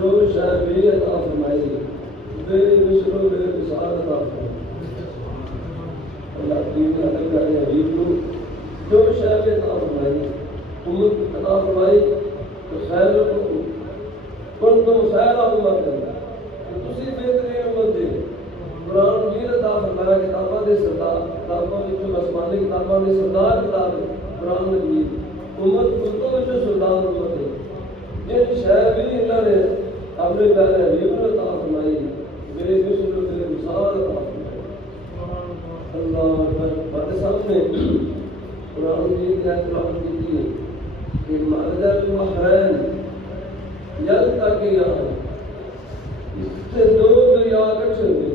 جو شاہی عطا فرمائی بے مثل و بے مثال عطا فرمائی اللہ دین عطا کرے حبیب کو جو شاہی عطا فرمائی امت عطا فرمائی تو خیر کن تم خیر امت کرنا تسی بہترین امت دے قرآن مجید عطا فرمایا کتاباں دے سردار کتاباں وچوں آسمانی کتاباں دے سردار کتاب قرآن مجید امت کتوں وچوں سردار امت ہے جن شہر بھی انہوں نے اپنے پیارے حبیب کو عطا فرمائی بے مثل و بے مثال عطا فرمائی اللہ ہمارے سامنے قرآن مجید کی تلاوت کی ہے کہ مرج البحرین یلتقیان اس سے دو دریا اکٹھے ہوئے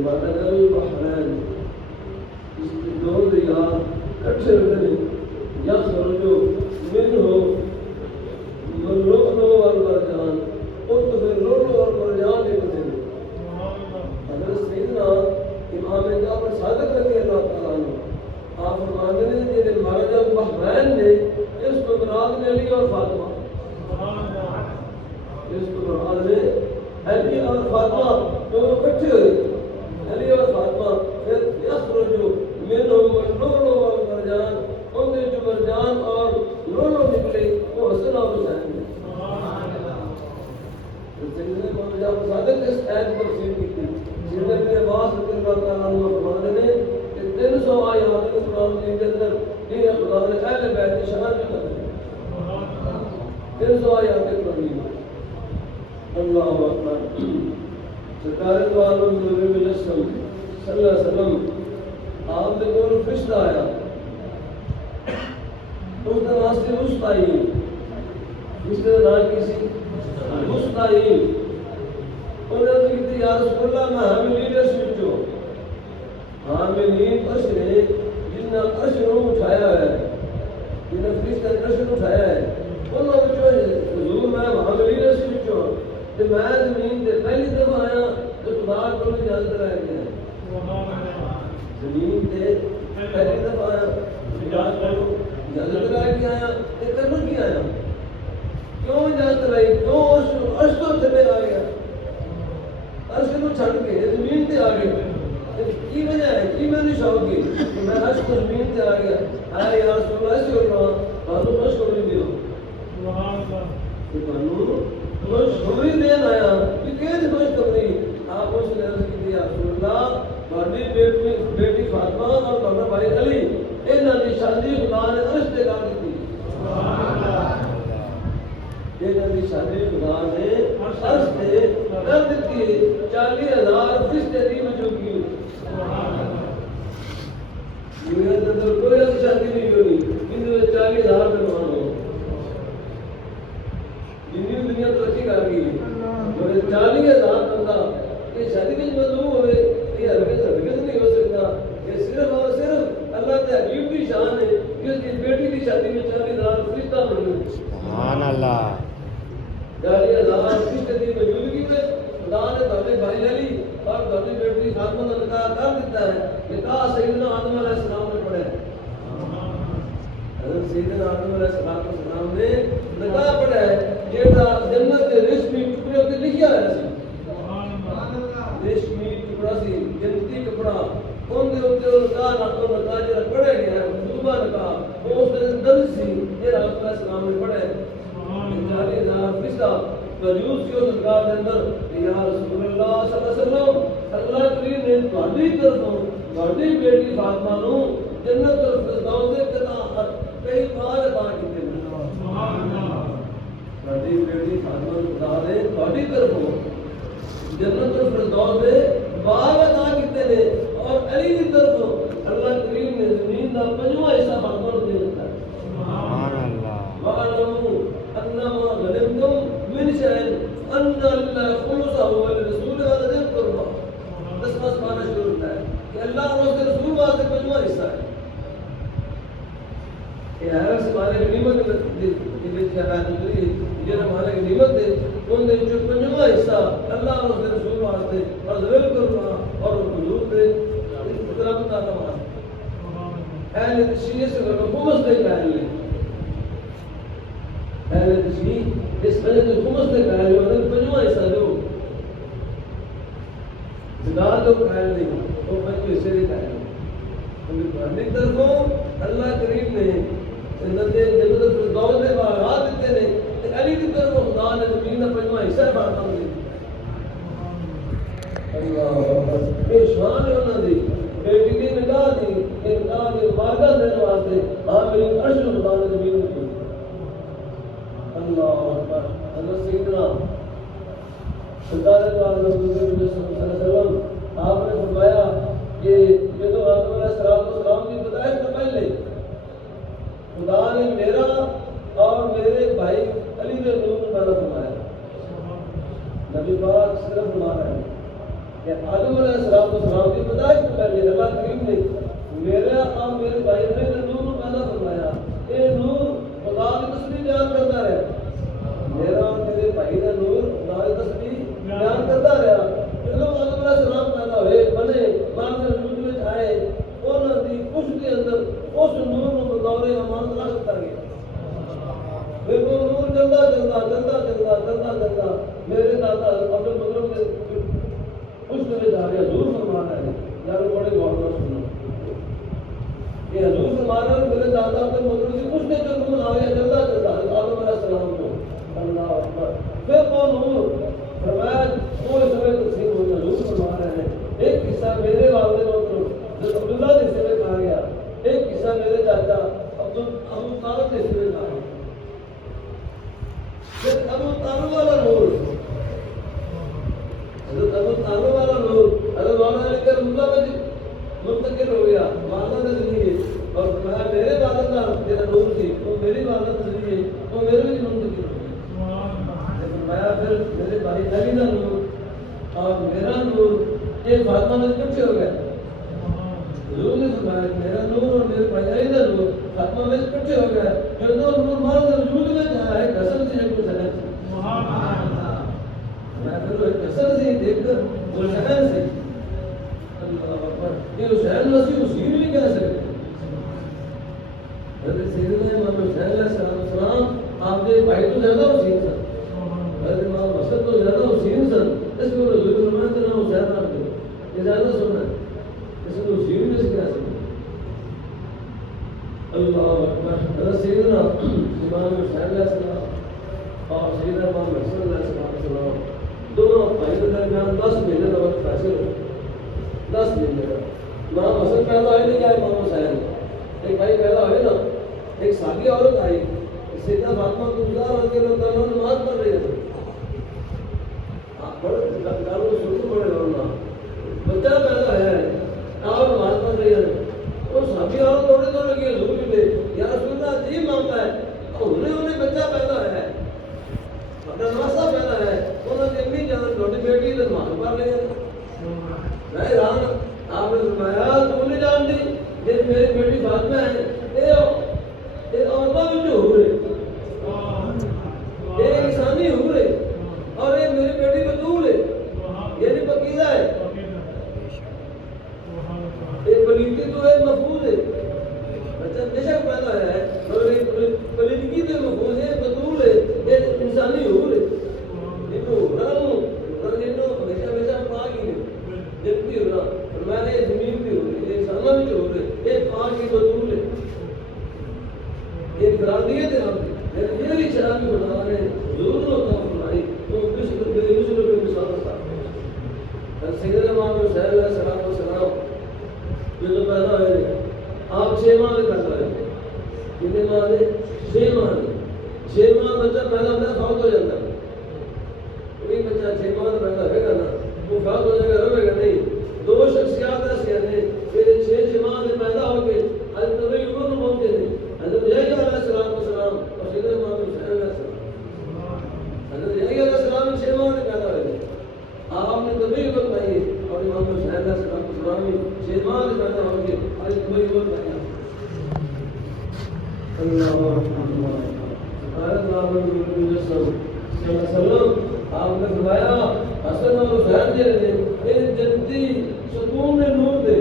مرج البحرین اس سے دو دریا اکٹھے ہوئے یخرج منہ اللؤلؤ والمرجان قلت في اللؤلؤ والمرجان لمثل حضرت سیدنا امام جعفر صادق رضی اللہ تعالیٰ عنہ آپ فرماتے ہیں کہ مرج البحرین نے اس کو مراد میں علی اور فاطمہ اس کو مراد میں علی اور فاطمہ دونوں اکٹھے ہوئے علی اور فاطمہ پھر یخرج منہم اللؤلؤ والمرجان ان میں جو مرجان اور لؤلؤ نکلے وہ حسن اور حسین سیدنا امام جعفر صادق نے اس آیت پر تفسیر کی تھی سیدنا ابن عباس رضی اللہ تعالیٰ عنہ فرماتے ہیں کہ 300 آیات قرآن کے اندر دین خدا نے اہل بیت کی شان میں بتائی 300 آیات قرآن اللہ اکبر سرکار دو عالم نبی مجسم صلی اللہ علیہ وسلم آپ نے کون فرشتہ آیا اس کا واسطے مستعین اس کا نام کسی مستعین انہوں نے کہتے یا رسول اللہ میں حاملین رسول جو حاملین عرش نے جنہا عرش نے اٹھایا ہے جنہا فرشتہ عرش نے اٹھایا ہے انہوں نے جو حضور میں حاملین رسول جو کہ میں زمین سے پہلی دفعہ آیا تو خدا کو نے اجازت رہ گیا زمین سے پہلی دفعہ آیا اجازت رہ گیا آیا یہ کرنا کیا آیا کیوں اجازت رہی کیوں عرش تو چلے آ گیا عرش کو چھڑ کے زمین سے آ گیا کی وجہ ہے کی میں نہیں شوق کی کہ میں عرش کو زمین سے آ گیا آیا یا رسول اللہ ایسے ہو رہا بانو عرش کو نہیں دیو کہ بانو خوشخبری دین آیا کہ کیسے خوشخبری آپ اس نے عرض کی یا رسول اللہ بڑی بیٹی فاطمہ اور بڑا بھائی علی انہاں دی شادی خدا نے عرش تے کر دی انہاں دی شادی خدا نے عرش تے کر دی 40,000 فرشتے دی موجودگی دنیا کے اندر کوئی ایسی شادی نہیں ہوئی جن میں 40,000 مہمان ہو دنیا ترقی کر گئی اور 40,000 بندہ یہ شادی میں مدعو ہوئے یہ ہرگز نہیں ہو سکتا یہ صرف اور صرف اللہ کے حبیب کی شان ہے کہ اس کی بیٹی کی شادی میں 40,000 فرشتہ بن گئے سبحان اللہ 40,000 فرشتے کی موجودگی میں خدا نے اپنے بھائی علی اور اپنی بیٹی فاطمہ کا نکاح کر دیتا ہے کہ کہا سیدنا آدم علیہ السلام نے پڑھا ہے حضرت سیدنا آدم علیہ السلام نے نکاح پڑھا ہے جیڑا جنت کے ریشمی ٹکڑے تے لکھیا ہے سبحان اللہ ریشمی ٹکڑا سی جنتی کپڑا ان دے اوپر نکاح نہ جڑا پڑھا گیا ہے صبح نکاح اس دے اندر سی یہ رسول اللہ السلام نے پڑھا ہے سبحان اللہ 40,000 فرشتہ مجوس کے اس نکاح کے اندر یا رسول اللہ صلی اللہ علیہ وسلم اللہ کریم نے تہاڈی طرفوں تہاڈی بیٹی فاطمہ نو جنت الفردوس کے کئی بار عطا کیتے سبحان اللہ تہاڈی بیٹی فاطمہ خدا نے تہاڈی طرفوں جنت الفردوس میں باغ عطا کیتے نے اور علی کی طرفوں اللہ کریم نے زمین کا 5واں حصہ فاطمہ کو دے دیتا ہے سبحان اللہ وَعَلَمُوا أَنَّمَا غَنِمْتُم مِّن شَيْءٍ أَنَّ لِلَّهِ خُمُسَهُ وَلِلرَّسُولِ وَلِذِي الْقُرْبَىٰ 10واں پارہ شروع ہوتا ہے کہ اللہ اور اس کے رسول واسطے 5واں حصہ ہے یہ ہے ہمارے غنیمت کی بیچ ہے یہ ہمارے غنیمت ہے ان نے جو 5واں حصہ اللہ اور اس کے رسول واسطے اور ذل کرنا اور حضور کے احترام کا نماز اہل تشریع سے خمس نہیں پہن لے اہل سی اس وجہ سے خمس نے کہا جو ہے پنجواں حصہ دو زکات تو قائل نہیں وہ پنجویں حصے نہیں قائل اپنی طرفوں اللہ کریم نے جنت الفردوس میں باغات دیتے ہیں علی کی طرف خدا نے زمین کا پنجواں حصہ بانٹا نہیں اللہ یہ شان ہے انہوں نے بیٹی کی نگاہ دی نگاہ دی مارگا دینے واسطے میری عرش خدا نے زمین میں کی اللہ اکبر حضرت سیدنا سرکار دو عالم رسول اللہ صلی اللہ علیہ وسلم آپ نے فرمایا کہ یہ تو آدم علیہ السلام کی پیدائش سے پہلے خدا نے میرا اور میرے بھائی علی کے نور کو پیدا فرمایا نبی پاک صرف فرما رہے ہیں کہ آدم علیہ السلام کی پیدائش سے پہلے اللہ کریم نے میرا اور میرے بھائی علی کے نور کو پیدا فرمایا یہ نور خدا کی تصویر بیان کرتا رہا میرا اور میرے بھائی کا نور خدا کی تصویر بیان کرتا رہا جب آدم علیہ السلام پیدا ہوئے بنے بعد میں وجود میں آئے انہوں نے اس کے اندر اس نور کو بطور امانت رکھ کر گیا پھر وہ نور چلتا میرے دادا عبد المطلب کے اس میں جا رہے حضور فرمانا ہے یار بڑے غور سے سنو یہ حضور فرمانا ہے میرے دادا عبد المطلب کی اس نے جو نور آ گیا چلتا آدم علیہ السلام کو اللہ اکبر پھر وہ نور فرمایا وہ اس میں تقسیم ہو گیا حضور فرما رہے ہیں ایک قصہ میرے والد محترم جو عبداللہ کے حصے میں کہا گیا ایک قصہ میرے چاچا ابو طالب کے حصے میں کہا گیا پھر ابو طالب والا نور حضرت ابو طالب والا نور حضرت مولانا علی کرم اللہ میں منتقل ہو گیا والدہ کے ذریعے اور فرمایا میرے والد کا میرا نور تھی وہ میری والدہ کے ذریعے وہ میرے بھی منتقل ہو گیا فرمایا پھر میرے بھائی علی کا نور اور میرا نور یہ فاطمہ میں کچھ ہو گیا حضور نے فرمایا میرا نور اور میرے بھائی علی کا نور فاطمہ میں کچھ ہو گیا جو دو نور مال وجود میں جہاں ہے قسم سے ہے کچھ ہے میں پھر قسم سے دیکھ کر وہ شہر سے اللہ اکبر یہ حسین مسیح حسین بھی کہہ سکتے حضرت سیدنا امام حسین علیہ السلام آپ کے بھائی تو زیادہ حسین سن حضرت امام حسن تو زیادہ حسین سن اس کو رسول فرمایا کہ نہ حسین آپ کے یہ زیادہ سننا ہے اس کو حسین بھی سے کہہ سکتے اللہ اکبر حضرت سیدنا امام حسین علیہ السلام اور سیدنا امام حسن علیہ السلام دونوں بھائی کے درمیان 10 مہینے کا وقت فاصل ہو 10 مہینے کا امام حسن پیدا ہوئے نہیں کیا امام حسین ایک بھائی پیدا ہوئے نا ایک سادی عورت آئی سیدنا فاطمہ کو گزار رضی اللہ عنہ نماز پڑھ رہی ہے آپ پڑھ گالوں کو سنتے پڑے رہنا بچہ پیدا ہے آپ نماز پڑھ رہی ہے اور سادی عورت توڑے تو لگی حضور کے یا رسول اللہ عجیب معاملہ ہے انہیں بچہ پیدا ہے نواسا پیدا ہے انہوں نے امی جان چھوٹی بیٹی تو نماز پڑھ رہی ہے میں حیران آپ نے فرمایا تو نہیں جانتی یہ میری بیٹی فاطمہ ہے یہ عورتوں میں جو ہو رہے یہ انسانی ہو رہے اور یہ میری بیٹی بطول ہے یعنی پکیزہ ہے یہ پلیتی تو ہے محفوظ ہے بچہ بے شک پیدا ہے مگر یہ پلیدگی تو محفوظ ہے بطول ہے یہ انسانی ہو رہے یہ تو ہو رہا ہوں اور یہ تو ہمیشہ ہمیشہ پاک ہی ہے جنتی ہو رہا اور میں نے زمین بھی ہو رہی ہے انسانہ بھی ہو رہے یہ پاک ہی بطول ہے یہ برادریت ہے آپ کی یہ بھی شرابی بنا رہے ہیں ضرور ہوتا فرمائی تو بشکر پہ مثال ہوتا سیدنا امام حسین علیہ السلام جو پیدا ہوئے آپ 6 ماہ میں پیدا ہوئے کتنے ماہ میں 6 ماہ میں 6 ماہ بچہ پیدا ہوتا ہے فوت ہو جاتا ہے کوئی بچہ 6 ماہ میں پیدا ہوئے گا نا وہ فوت ہو جائے گا رہے گا نہیں 2 شخصیات ایسی ہیں کہ 6 ماہ میں پیدا ہو کے حضرت نبی عمر میں پہنچے تھے حضرت یحییٰ علیہ السلام اور سیدنا امام حسین علیہ السلام حضرت یحییٰ علیہ السلام 6 ماہ میں پیدا ہوئے تھے آپ نے تبلیغ بتائی اور امام حسین علیہ السلام بھی 6 ماہ میں پیدا ہو کے حضرت تبلیغ بتائی اللہ آپ نے فرمایا حسن اور حسین نے جنتی ستون نے نور دے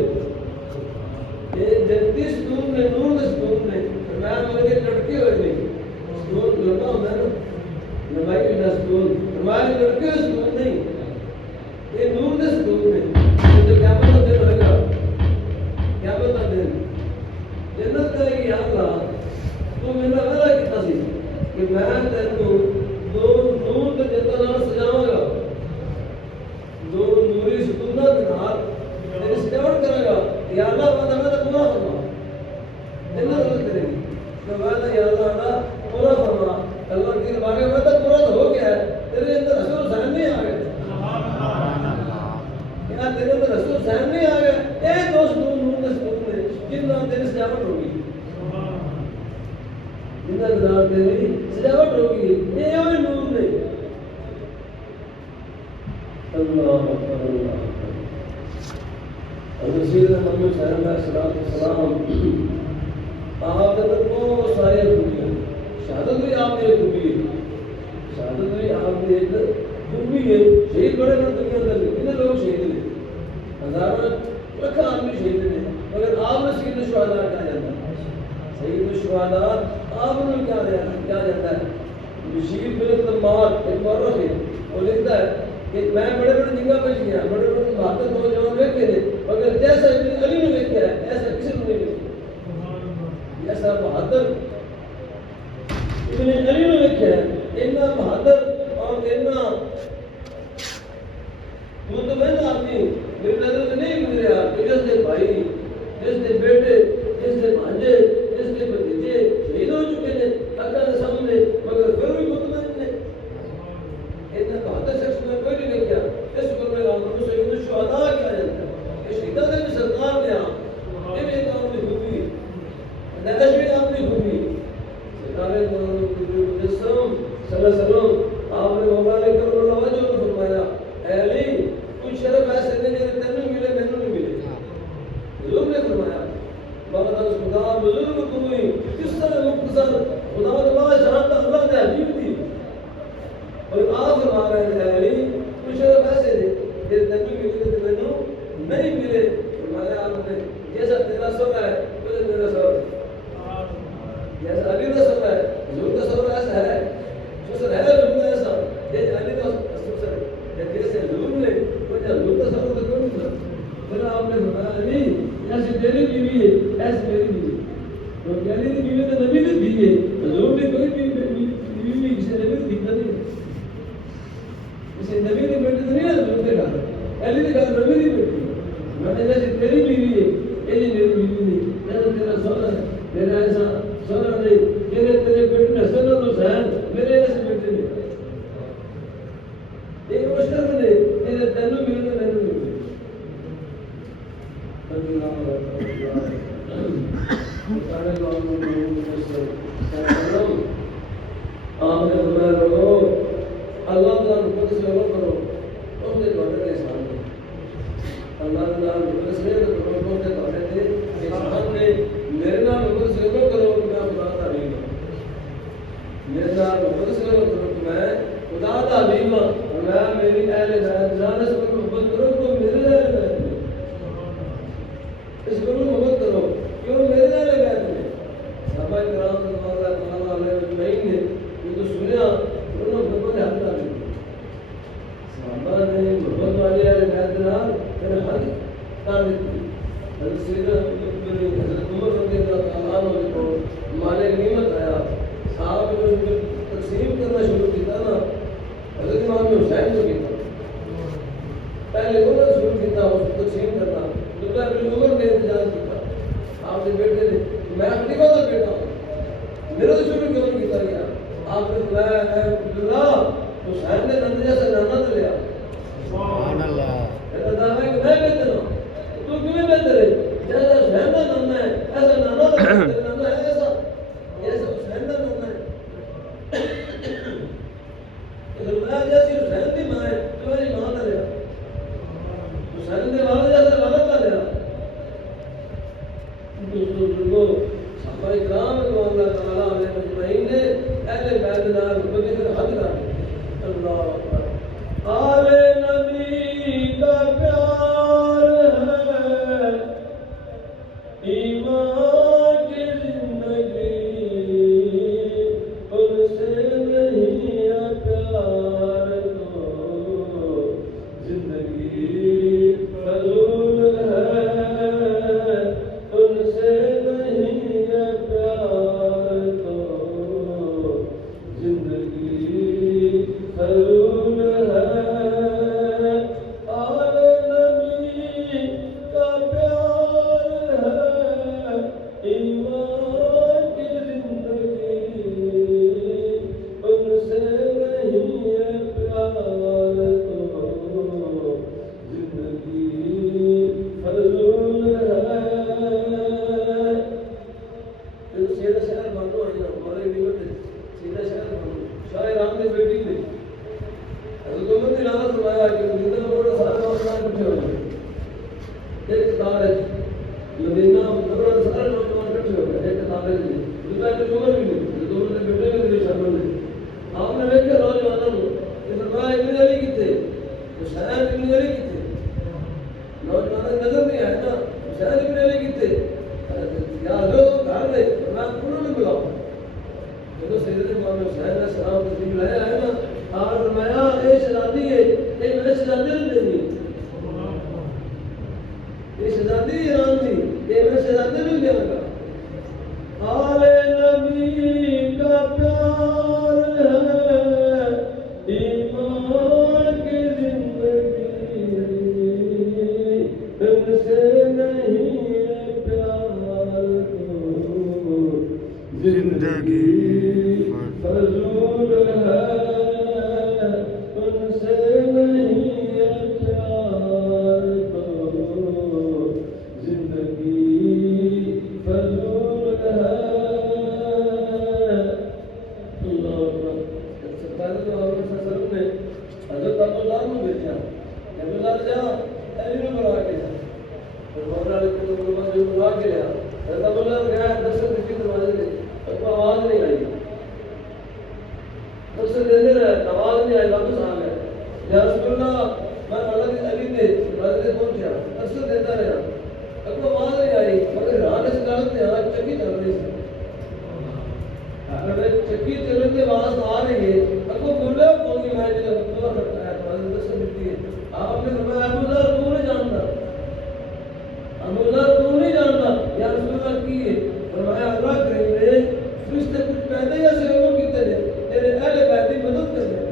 جنتی ستون نے نور دے ستون نے فرمایا مجھے لٹکے ہوئے نہیں ستون لڑنا ہوتا ہے نا لڑکے سکون نہیں، یہ نور دے سکون نے جو قیامت کا دن ہوئے گا، قیامت کا دن جنت کہے گی یا اللہ تو میرا وعدہ کیتا سی کہ میں تینوں دو نور کے جنت نال سجاواں گا، دو نوری ستوناں دے نال تیری سجاوٹ کرے گا، یا اللہ وعدہ میں پورا فرما، جنت رضا کرے گی، میں وعدہ یا اللہ پورا فرما، اللہ کی بارے میں تو پورا ہو گیا ہے، تیرے اندر رسول حسین نہیں آ گئے، کیا تیرے اندر رسول حسین نہیں آ گئے، اے دوست نور کے ستون نے جن نال تیری سجاوٹ ہوگی، جن نال تیری سجاوٹ ہوگی، یہ وہی نور نے۔ اللہ اکبر اللہ اکبر سیدنا محمد صلی اللہ علیہ وسلم آپ نے بہت سارے خوبیاں، شہادت بھی آپ نے ایک خوبی ہے، شہادت بھی آپ نے ایک خوبی ہے، شہید بڑے بڑے دنیا اندر کتنے لوگ شہید ہیں، ہزاروں لاکھوں آدمی شہید ہیں، مگر آپ نے سید الشہداء کہا جاتا ہے، سید الشہداء آپ نے کیا جاتا ہے، بشیر بن تمار ایک مورخ ہے، وہ لکھتا ہے کہ میں بڑے بڑے جنگاں پہ گیا، بڑے بڑے بہادر نوجوان دیکھے نے، مگر جیسا ابن علی نے دیکھا ہے ایسا کسی نے نہیں دیکھا، ایسا بہادر ابن علی نے دیکھا ہے، اتنا بہادر اور اتنا مطمئن آدمی میری نظر سے نہیں گزرا کہ جس کے بھائی، جس کے بیٹے، جس کے بھانجے، جس کے بھتیجے شہید ہو چکے ہیں اللہ کے سامنے، مگر پھر بھی مطمئن ہے، اتنا بہادر شخص میں کوئی نہیں دیکھا، اس کو میں آپ سید الشہداء کیا جاتا ہے، یہ شہیدوں نے بھی سرکار نے یہ بھی ایک آپ کی خوبی ہے، نعش بھی آپ کی خوبی ہے، سرکار مجسم صلی اللہ علیہ وسلم آپ نے مولا علیہ کرم اللہ وجہ نے فرمایا اے علی کوئی شرف ایسے نہیں جنہیں تینوں ملے مینوں نہیں ملے، حضور نے فرمایا بابا خدا بزرگ تمہیں کس طرح مختصر خدا تبارک شان اللہ نے حبیب دی، اور آپ فرما رہے ہیں اے علی کوئی شرف ایسے نہیں جنہیں تینوں ملے تو مینوں نہیں ملے، فرمایا آپ نے جیسا تیرا سورہ ہے ویسا میرا سورہ ہے، جیسا علی کا سورہ ہے حضور کا سورہ ایسا ہے، سورہ ہے حضور کا ایسا، جیسے علی کا سورہ ہے، جیسے حضور نے وجہ حضور کا سورہ تو کیوں نہیں، پھر آپ نے فرمایا علی ایسی تیری بیوی ہے ایسی میری بیوی، تو علی کی بیوی تو نبی نے دی ہے، حضور نے کوئی بیوی کسی نبی کو دیتا نہیں، کسی نبی نے بیٹی تو نہیں ہے حضور نے کہا، علی نے کہا نبی کی بیٹی، میں نے جیسے تیری بیوی ہے یہ میری بیوی نہیں، جیسا تیرا سورہ ہے میرا ایسا سورہ نہیں، تیرے بیٹے حسن اور حسین میرے ایسے بیٹے نہیں، یہ مشکل نہیں، تیرے تینوں ملے تو مینوں ملے، آپ نے فرمایا لوگو اللہ تعالیٰ کو سے وہ کرو اس نے تھوڑے کے سامنے اللہ تعالیٰ کو سے کرو اس نے تھوڑے کے سامنے میرے نام کو سے وہ کرو کہ میں خدا کا حبیب ہوں، میرے نام کو سے وہ کرو کہ میں خدا کا حبیب ہوں، اور میں میری اہل بیت جان سے محبت کرو تو میرے اہل بیت میں اس کو محبت کرو کیوں میرے اہل بیت میں، صحابہ کرام صلی اللہ علیہ وسلم نے جو سنیا انہوں نے محبت حق ڈالی، صحابہ نے محبت والے اہل بیت نال پھر حد ڈال دی، حضرت سیدنا حضرت عمر رضی اللہ تعالیٰ عنہ کو مال غنیمت آیا، آپ نے تقسیم کرنا شروع کیا نا، حضرت امام حسین کو کیا پہلے عمر شروع کیا اس کو تقسیم کرنا، عبداللہ بن عمر نے انتظار کیا، آپ نے بیٹے نے میں خلیفہ کا بیٹا ہوں میرا تو شروع کیوں نہیں کیا گیا، آپ نے بلایا ہے عبداللہ حسین نے نتیجہ سے نانا تو لیا، سبحان اللہ، میرا دعویٰ ہے کہ میں بہتر ہوں، تو کیوں بہتر ہے، جیسا حسین کا نانا ہے ایسا نانا تو نانا ہے ایسا جیسا حسین کا نانا ہے، اگر میں جیسی حسین کی ماں ہے تو میری ماں کا لیا، حسین کے والد جیسا والد کا لیا، دوستوں صحابہ کرام کو اللہ تعالیٰ علیہ مجمعین نے اہل بیت نال بڑی حد کر دی، اللہ اکبر، آل نبی کا پیار ہے ایمان کی زندگی، ان سے نہیں ہے پیار تو زندگی فضول ہے، آل نبی کا پیار ہے، ایمان کی زندگی ان سے نہیں ہے پیار تو زندگی فضول ہے۔ سیدھا شہر بانو آئی نا ہمارے نیوٹ سیدھا شہر بانو شاہ رام نے بیٹی نے حضرت عمر نے اعلان فرمایا کہ مدینہ روڈ سارے نوجوان اکٹھے ہو جائیں، ایک قطار ہے مدینہ روڈ سارے نوجوان اکٹھے ہو گئے، ایک قطار ہے جی حضرت عمر بھی نہیں، حضرت عمر نے بیٹے بھی نہیں شامل نے، آپ نے دیکھا نوجوانوں کو کہ فرمایا ابن علی کتنے حسین ابن علی کتنے، نوجوانوں نظر نہیں آئے نا حسین ابن علی کتنے یا حضرت گھر میں میں انہوں نے بلاؤ جب سیدنا امام حسین علیہ السلام تشریف لائے آئے نا آپ فرمایا اے شہزادی ہے اے میں شہزادی نہیں دینی یہ شہزادی ایران تھی اے میں شہزادی نہیں دیا گا، آل نبی کا پیار ہے، ایمان کی زندگی ان سے نہیں ہے پیار تو زندگی فضول ہے، ان سے نہیں ہے پیار تو زندگی فضول ہے۔ اللہ اکبر۔ سرکار دو عالم صلی اللہ علیہ وسلم نے حضرت عبداللہ کو بھیجا، عبداللہ جا علی نے بلا کے جا اور مولا علی کے لوگوں جو بلا کے لیا حضرت عبداللہ نے کہا دستک کی دروازے دے تو آواز نہیں آئی، دستک دینے رہے آواز نہیں آئی، واپس آ گئے یا رسول اللہ میں اللہ علی نے دروازے پہنچا دستک دیتا رہا اب آواز نہیں آئی مگر رات سے غلط ہے آج چکی چل رہی ہے، اگر چکی چلنے کی آواز آ رہی ہے اب وہ بولا کون کی میں جو دعا کرتا ہے تو دستک ملتی ہے، آپ نے فرمایا ابو ذر تو نہیں جانتا، ابو ذر تو نہیں جانتا یا رسول اللہ کی ہے، فرمایا اللہ کریم نے فرشتے کچھ پیدا یا سے لوگوں کی طرح تیرے اہل بیت کی مدد کر دیں،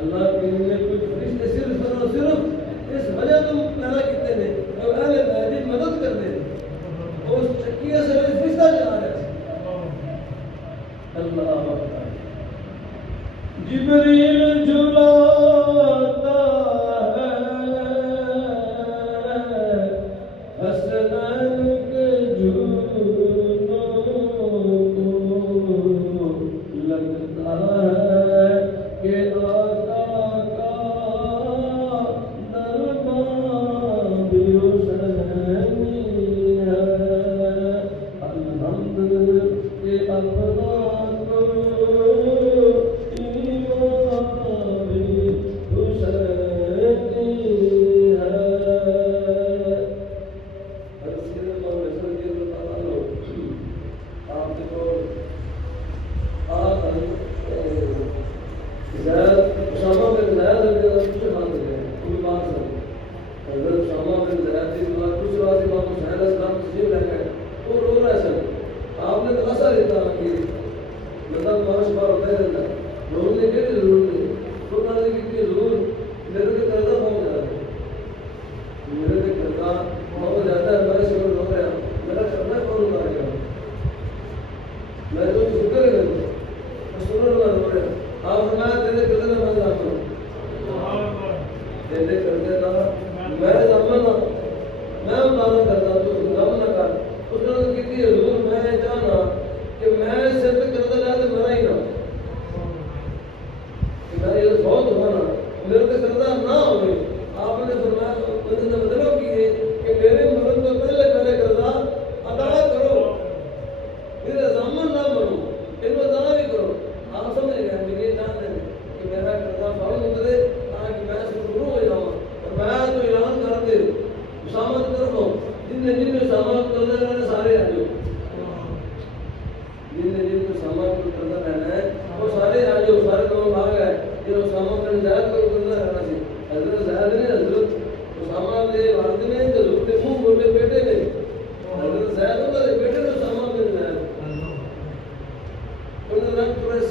اللہ کریم نے کچھ فرشتے صرف اور صرف اس وجہ تم پیدا کیتے ہیں اور اہل بیت کی مدد کر دیں، اس چکیے سے فرشتہ جا رہا ہے اللہ اکبر۔ جبریل جلاتا ہے حسنین کے جھولوں کو، لگتا ہے کہ آقا کا دربار بھی حسینی ہے، الحمد کہ اپنا کو ایمان بھی حسینی ہے۔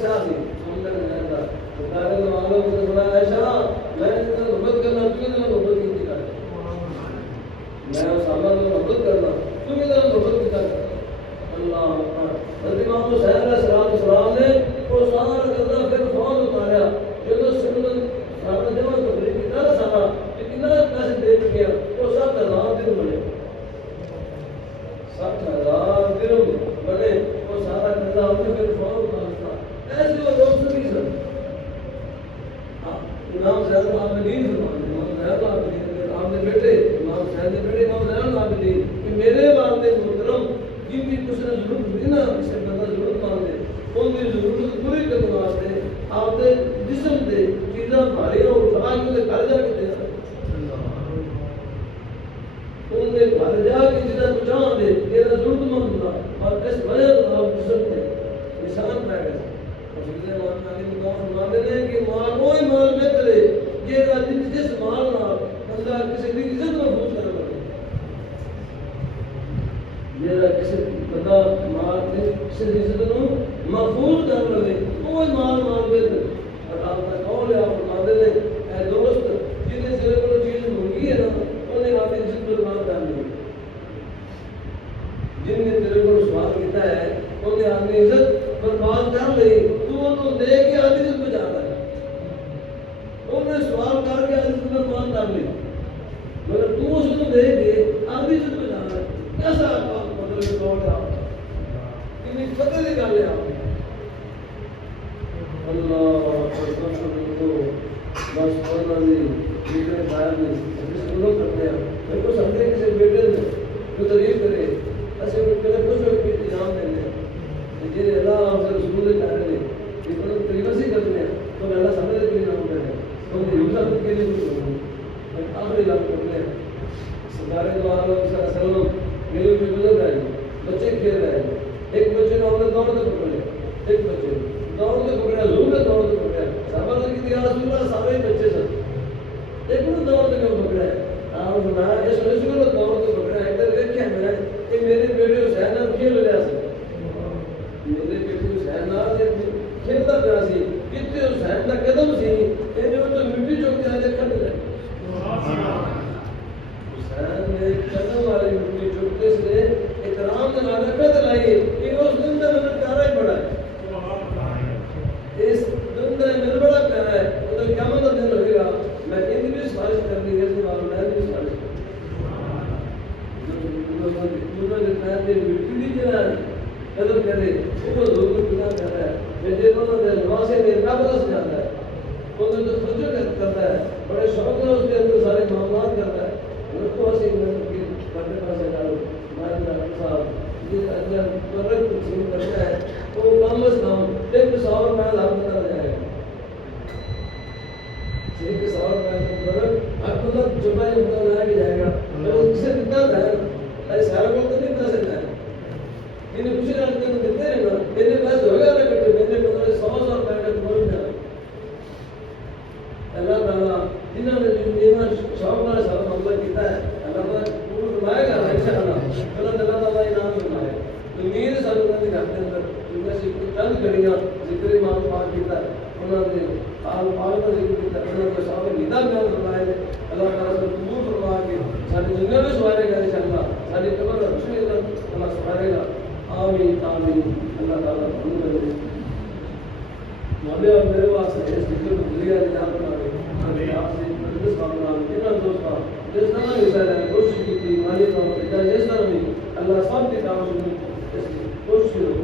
سیاسی سمندر جاتا سرکار کے معلوم سے بڑا ایسا میں محبت کرنا تمہیں تو محبت کی کر میں صحابہ کو محبت کرنا تمہیں تو محبت کی کر اللہ اکبر حضرت امام حسین علیہ السلام نے وہ سارا کرنا پھر فوج اتاریا جو سنت سارا جمع تقریر کی طرح سارا کتنا پیسے دے چکے ہیں وہ 7,000 دن بنے 7,000 دن بنے وہ سارا کرنا ہم نے پھر فوج اتارتا ایسے وہ لوگ سنی سن امام زین العابدین فرماتے امام زین العابدین آپ نے بیٹے امام حسین نے بیٹے امام زین العابدین کہ میرے والد محترم جن کی کچھ نے ضرورت نہیں نا کسی بندہ ضرورت مانتے ان کی ضرورت پوری کرنے واسطے آپ نے جسم سے چیزاں بھاری اٹھا کے گھر جا کے دیا ان نے گھر جا کے چیزاں پہنچا دے میرا ضرورت مند تھا اور اس وجہ سے آپ جسم سے نشان پہ گئے فرماتے ہیں کہ مال وہی مال بہتر ہے جس مال نال بندہ کسی کی عزت محفوظ کر پڑے جیسا کسی بندہ مال کسی کی عزت نو محفوظ کر لے وہی مال بہتر اور آپ کا قول ہے آپ فرماتے ہیں اے دوست جن نے تیرے کو چیز مانگی ہے نا انہیں آپ کی عزت قربان کر لی جن نے تیرے کو سوال کیا ہے انہیں آپ کی عزت قربان کر لی تو دے کے آدھی سے بجا رہا ہے انہوں نے سوال کر کے آدھی سے قربان کر لی مگر تو اس کو دے کے آدھی سے بجا رہا ہے کیسا آپ مطلب کون ہے آپ کنی پتہ نہیں کر لیا آپ اللہ بس اللہ نے جیسے باہر نے جس کو کرتے ہیں پھر کو سمجھے کسی بیٹے نے جو تعریف کرے ایسے پہلے خوش ہو کے انعام دینے جی اللہ آپ سے رسول نے کہہ رہے ہیں کہ پریوسی کرتے ہیں تو اللہ سمجھے کے لیے نام کرتے ہیں تو یوزا خود کے لیے کچھ کرتے ہیں آخری لام کرتے ہیں سرکار دو عالم صلی اللہ علیہ وسلم میرے بھی گزر رہے ہیں بچے کھیل رہے ہیں ایک بچے نے انہیں دوڑ کے پکڑے ایک بچے دوڑ کے پکڑا زور نے دوڑ کے پکڑا صحابہ نے کہا یا رسول اللہ سارے بچے سن ایک نے دوڑ کے پکڑا ہے آپ نے فرمایا اس نے دوڑ کے پکڑا ہے ادھر دیکھا میں نے کہ میرے بیٹے حسین اب کھیل رہا سی میرے بیٹے حسین نال کھیلتا پیا سی کتنے حسین کا قدم سی یہ تو مٹی چوک کے آگے کھڑ گئے حسین نے قدم والی مٹی چوکتے سے احترام کے نال قد لائی کہ اس دن میں نے پیارا ہی بڑا ہے اس دن میں میرا بڑا پیارا ہے تو قیامت کا دن ہوئے گا میں ان بھی سفارش کرنی ہے اس بارے میں بھی سفارش کرنی مٹی جنا قدر کرے وہ لوگ گناہ کر رہا ہے میں دیکھوں تو نماز سے میرے قابل سے جاتا ہے وہ تو توجہ کرتا ہے بڑے شوق سے اس کے اندر سارے معاملات کرتا ہے اس کو ایسے ہی کرنے کا سے ڈالو ہمارے صاحب یہ اندر پرک تقسیم کرتا ہے وہ کم از کم 100 میں لاکھ بتا جائے گا 100 میں پرک آپ کو چھپا ہوتا جائے گا تو اس سے کتنا ہے سارا کو تو نہیں بتا سکتا ہے انہیں کچھ نہ کچھ دیتے ہیں نا میرے پاس ہو گیا نا کہ میرے کو 100 روپے کا بول جائے اللہ تعالیٰ جنہوں نے جو شوق والا سب معاملہ کیا ہے اللہ تعالیٰ پورا فرمائے گا انشاءاللہ اللہ تعالیٰ انعام فرمائے تو میرے ساتھ انہوں نے گھر کے اندر ان میں سے چند گھڑیاں ذکر امام پاک کیا ہے انہوں نے آل پاک کا ذکر کیا ہے انہوں نے صاحب نیتا بیان فرمائے ہیں اللہ تعالیٰ سے قبول فرما کے ساری دنیا میں سوارے گا انشاءاللہ ساری قبر رکھنے اللہ سوارے گا آمین آمین اللہ تعالیٰ مولے اور میرے واسطے اس ذکر کو دیا جناب نے آپ سے مجلس کامران جنہاں دوستاں جس طرح حصہ ہے کوشش کی تھی مالی طور پر جس طرح بھی اللہ سب کی کام سنی اس کوشش کرو